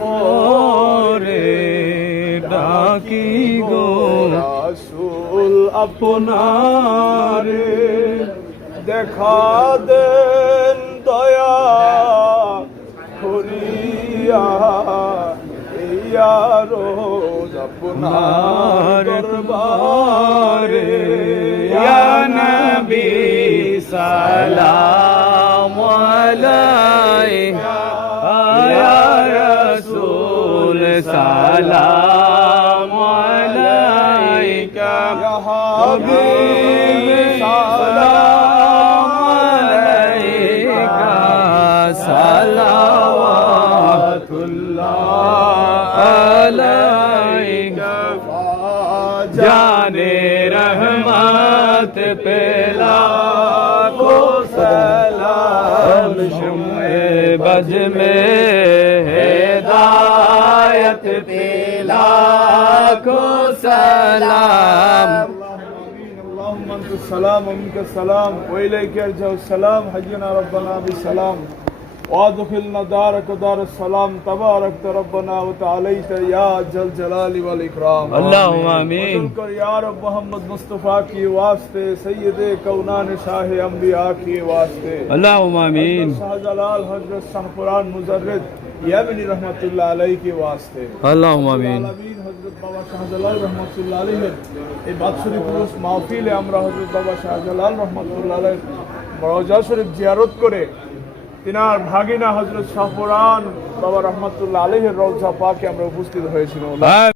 পরে ডাকি গো রাসূল আপনারে, দেখা দেন দয়া করিয়া ইয়া রোজ আপনার দরবারে। ইয়া নবী সালাম আলাইকা, ইয়া রাসূল সালাম আলাইকা, ইয়া হাবিব সালাম আলাইকা, সালাওয়াতুল্লাহ আলাইকা। জানে रहमत पे लाखों सलाम, शुमे बज में हिदायत पे लाखों सलाम। اللهم انت السلام ومنك السلام واليك يرجع السلام، حينا ربنا بالسلام وادخلنا دارك ودار السلام، تبارك ربنا وتعاليت يا جل جلال والاکرام، اللهم آمین۔ یا رب محمد مصطفیٰ کی واسطے، سید کونان شاہ انبیاء کی واسطے، اللهم آمین۔ شاہ جلال حضرت شاہ قرآن مجرد یمنی رحمت اللہ علیہ کی واسطے، اللهم آمین۔ حضرت বাবা শাহজালাল রহমাতুল্লাহ আলাইহি এই বাৎসরিক পুরুষ মাহফিলে আমরা হযরত বাবা শাহজালাল রহমাতুল্লাহ আলাইহি রওজা শরীফ জিয়ারত করে তিনার ভাগিনা হযরত শাহ কুরআন বাবা রহমাতুল্লাহ আলাইহির রওজা পাকে আমরা উপস্থিত হয়েছিল।